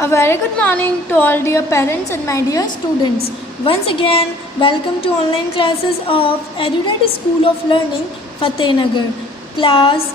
A very good morning to all dear parents and my dear students. Once again, welcome to online classes of Erudite School of Learning, Fatehnagar. Class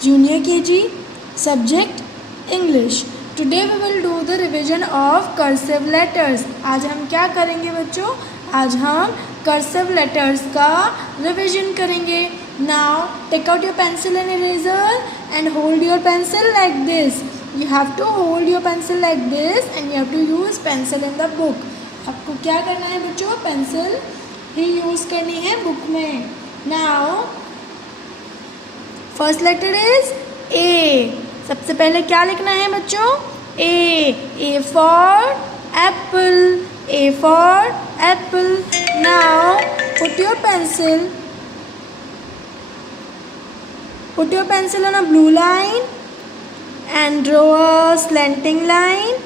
Junior KG, subject English. Today we will do the revision of cursive letters. आज हम क्या करेंगे बच्चों? आज हम cursive letters का revision करेंगे. Now take out your pencil and eraser and hold your pencil like this. You have to hold your pencil like this and you have to use pencil in the book. आपको क्या करना है बच्चों? Pencil ही use करनी है book में. Now first letter is A. सबसे पहले क्या लिखना है बच्चों? A for apple. A for apple. Now put your pencil on a blue line and draw a slanting line,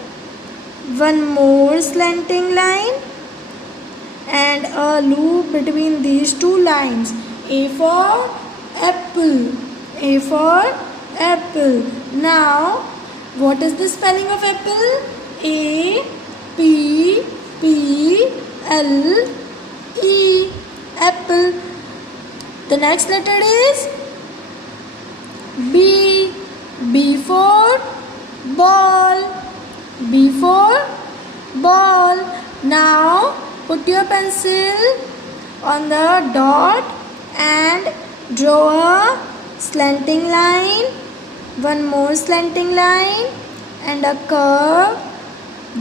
one more slanting line and a loop between these two lines. A for apple. A for apple. Now what is the spelling of apple? A P P L E. Apple. The next letter is B. B for ball. B for ball. Now put your pencil on the dot and draw a slanting line, one more slanting line and a curve,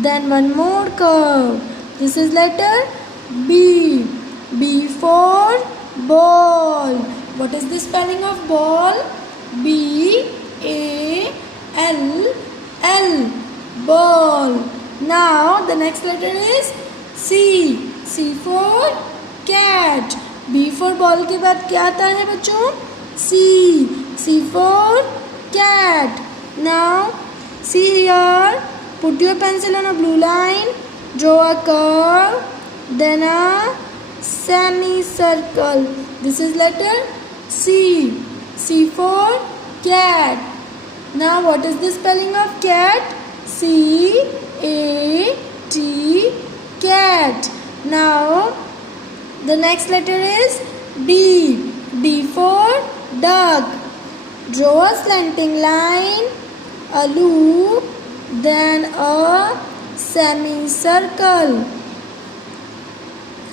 then one more curve. This is letter B. B for ball. What is the spelling of ball? B A L L. Ball. Now the next letter is C. C for cat. B for ball के बाद क्या आता है बच्चों? C. C for cat. Now see here. Put your pencil on a blue line. Draw a curve. Then a semicircle. This is letter C. C for cat. Now what is the spelling of cat? C A T. Cat. Now the next letter is D. D for duck. Draw a slanting line, a loop, then a semicircle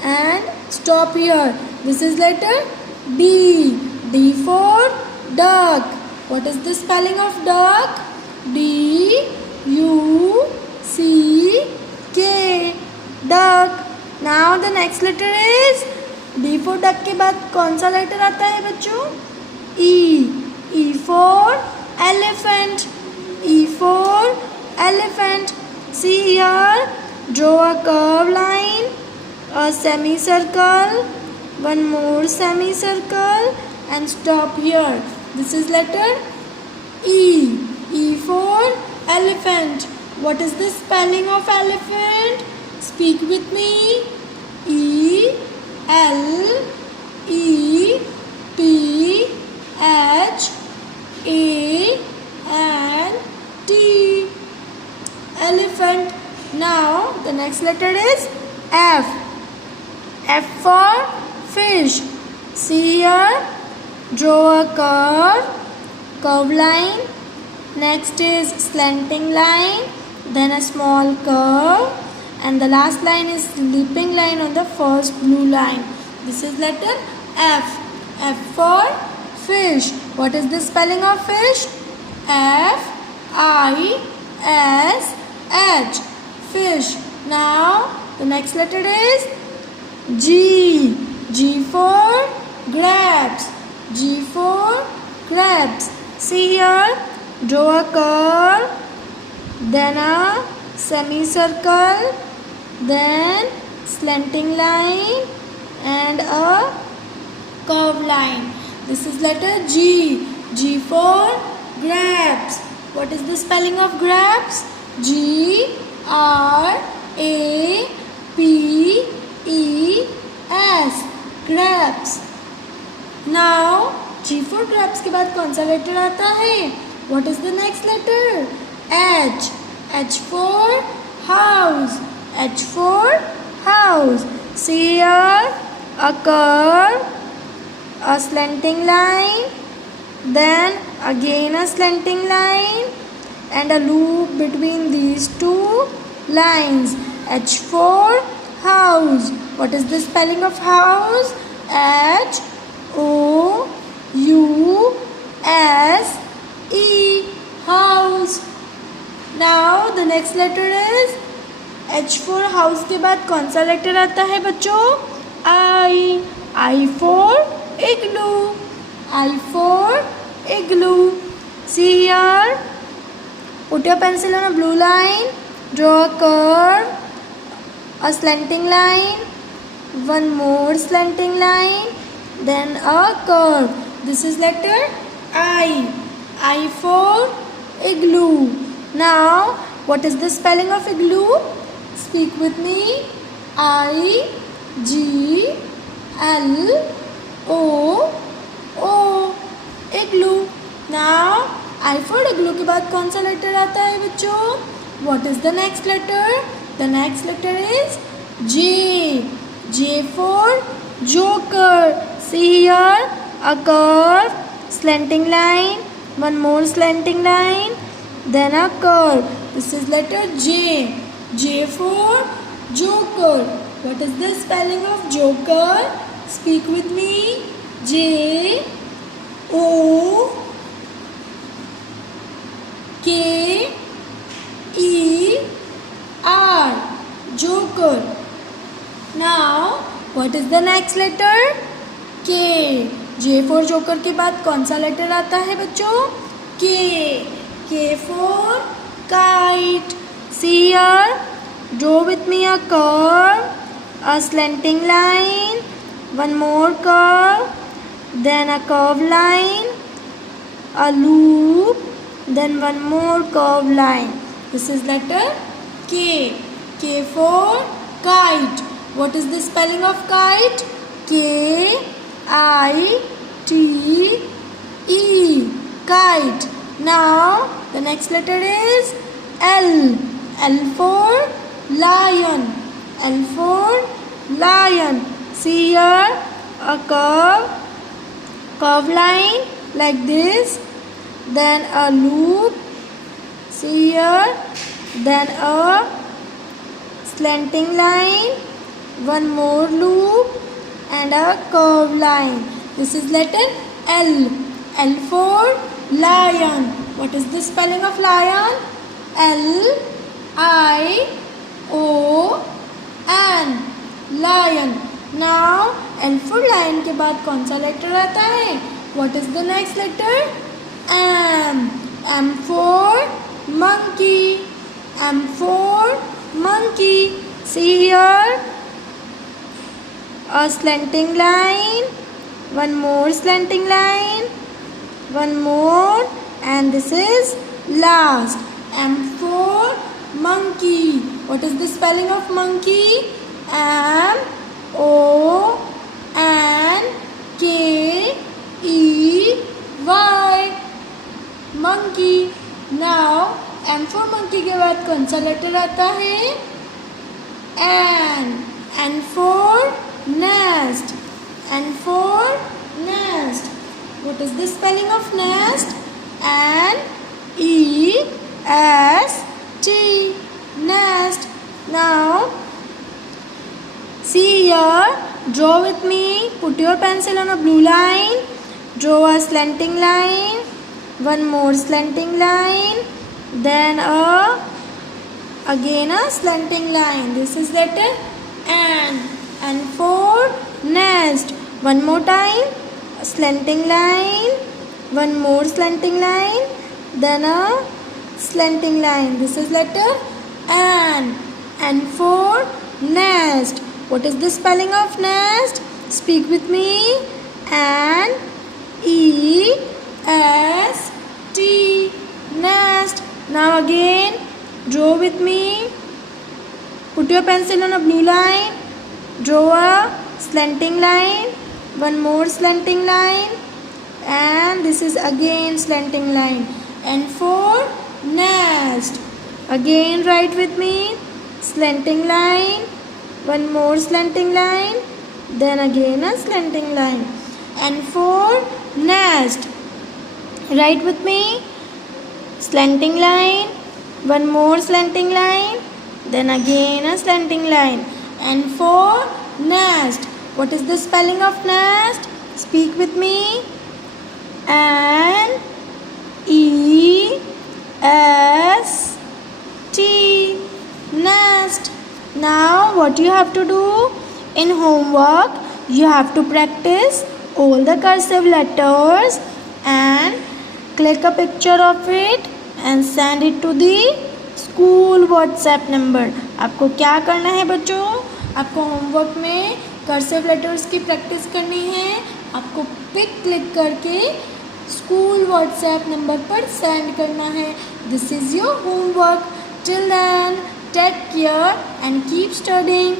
and stop here. This is letter D. D for duck. What is the spelling of duck? D U C K. Duck. Now the next letter is D for duck के बाद कौन सा letter आता है बच्चों? E. E for elephant. E for elephant. See here. Draw a curved line, a semicircle, one more semicircle and stop here. This is letter E. E for elephant. What is the spelling of elephant? Speak with me. E L E P H A N T. Elephant. Now the next letter is F. F for fish. See here. Draw a curve line. Next is slanting line, then a small curve and the last line is leaping line on the first blue line. This is letter F. F for fish. What is the spelling of fish? F I S H. Fish. Now the next letter is G. G for grapes. G for grapes. See here. Draw a curve, then a semicircle, then slanting line and a curved line. This is letter G. G for grapes. What is the spelling of grapes? G R A P E S. Grapes. Now G for grapes के बाद कौन सा letter आता है? What is the next letter? H. H for house. H for house. See here a curve, a slanting line, then again a slanting line and a loop between these two lines. H for house. What is the spelling of house? H O U S E, house. Now the next letter is H for house के बाद कौन सा letter आता है बच्चों? I. I for igloo. I for igloo. See here. Put your pencil on a blue line. Draw a curve, a slanting line, one more slanting line, then a curve. This is letter I. I for igloo. Now, what is the spelling of igloo? Speak with me. I G L O O, igloo. Now, I for igloo के बाद कौन सा letter आता है बच्चों? What is the next letter? The next letter is J. J for joker. See here a curve, slanting line, one more slanting line, then a curve. This is letter J. J for joker. What is the spelling of joker? Speak with me. J O K E R, joker. Now, what is the next letter? K. J for joker के बाद कौन सा letter आता है बच्चों? K. K for kite. See here. Draw with me a curve, a slanting line, one more curve, then a curved line, a loop, then one more curved line. This is letter K. K for kite. What is the spelling of kite? K I T E, kite. Now the next letter is L. L for lion. L for lion. See here a curve line like this, then a loop. See here, then a slanting line, one more loop and a curved line. This is letter L. L for lion. What is the spelling of lion? L I O N, lion. Now L for lion के बाद कौन सा letter आता है? What is the next letter? M. M for monkey. M for monkey. See here a slanting line, one more slanting line, one more, and this is last. M for monkey. What is the spelling of monkey? M O N K E Y, monkey. Now M for monkey के बाद कौन सा letter आता है? N. N for nest. N for nest. What is the spelling of nest? N E S T, nest. Now see here, draw with me. Put your pencil on a blue line. Draw a slanting line, one more slanting line, then again a slanting line. This is letter N. N for nest. One more time, a slanting line, one more slanting line, then a slanting line. This is letter N. N for nest. What is the spelling of nest? Speak with me. N E S T, nest. Now again, draw with me. Put your pencil on a blue line. Draw a slanting line, one more slanting line, and this is again slanting line. And for nest. Again write with me. Slanting line, one more slanting line, then again a slanting line. And for nest, write with me. Slanting line, one more slanting line, then again a slanting line. And for nest, what is the spelling of nest? Speak with me. N-E-S-T, nest. Now what you have to do in homework, you have to practice all the cursive letters and click a picture of it and send it to the school WhatsApp number. आपको क्या करना है बच्चों? आपको homework में cursive letters की practice करनी है. आपको पिक क्लिक करके स्कूल व्हाट्सएप नंबर पर सेंड करना है. This is your homework. Till then, take care and keep studying.